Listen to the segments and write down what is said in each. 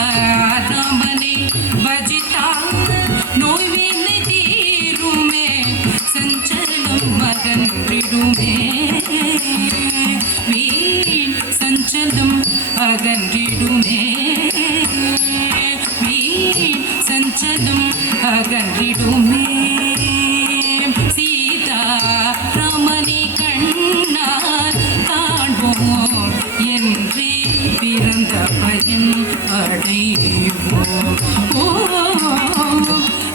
ராமனை பஜிதா நோய்வினை தீருமே சஞ்சலம் அகன்றிடுமே வீண் சஞ்சலம் அகன்றிடுமே வீண் சஞ்சலம் அகன்றிடுமே சீதா ராமனை கண்ணால் காண்போம் என்றே பிறந்த பயன் அடைவோம்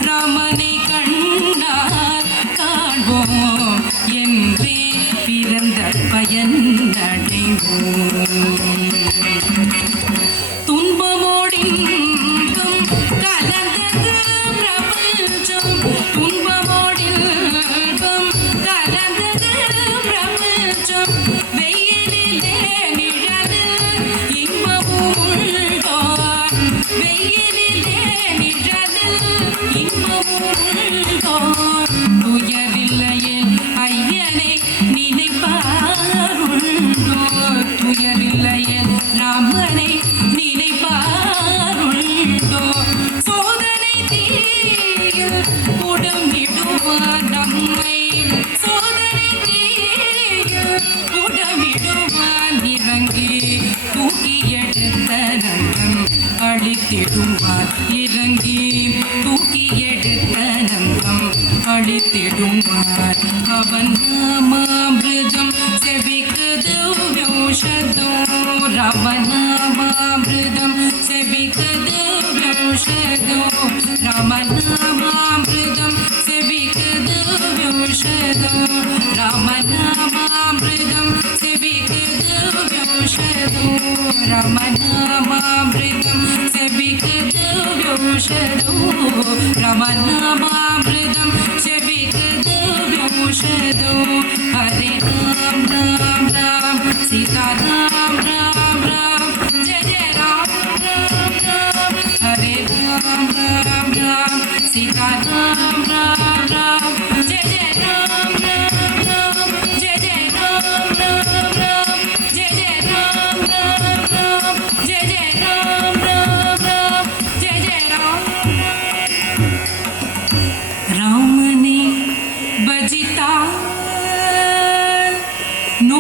ராமனை கண்ணால் காண்போம் என்றே பிறந்த பயன் அடைவோம் துன்பமோடின்பம் கலந்தது பிரபஞ்சம் துன்பமோடின்பம் கலந்தது பிரபஞ்சம் வெயிலிலே நிழலில் இன்பமும் உள்கோன் வெயிலிலே நிழலில் இன்பமும் உள்கோன் துயரில்லையில் ஐயனை நினைப்பாருண்டோ துயரில்லையில் ராமனை நினைப்பாருண்டோ சோதனை தீயில் உடம்பிடுவார் நம்மை சோதனை தீயில் உடம்பிடுவார் இறங்கி தூக்கி எடுத்த நந்தம் அழித்திடுவார் இறங்கி தூக்கி எடுத்த நந்தம் அழித்திடுவார் அவன் நாமாமிருதம் செவிக்குது வ்யோஷதோ ராமநாமாமிருதம் செவிக்குது வ்யோஷதோ ராமநாமாமிருதம் செவிக்குது வ்யோஷதோ ராமநாமாமிருதம் செவிக்குது வ்யோஷதோ ராமநாமாமிருதம் செவிக்குது வ்யோஷதோ ராமநாமாமிருதம் செவிக்குது வ்யோஷதோ ஹரே ராம் ராம் ராம் சீதா ராம் ராம் ராம் ஜய ஜய ராம் ராம் ராம் ஹரே ராம் ராம் ராம் சீதா ராம் ராம் ராம் ஜய ஜய ராம் ராம் ராம் ஜய ஜய ராம் ராம் ராம் ஜய ஜய ராம் ராம் ராம் ஜய ஜய ராம் ராம் ராம் ஜய ஜய ராம் ராமனே பஜிதா நோ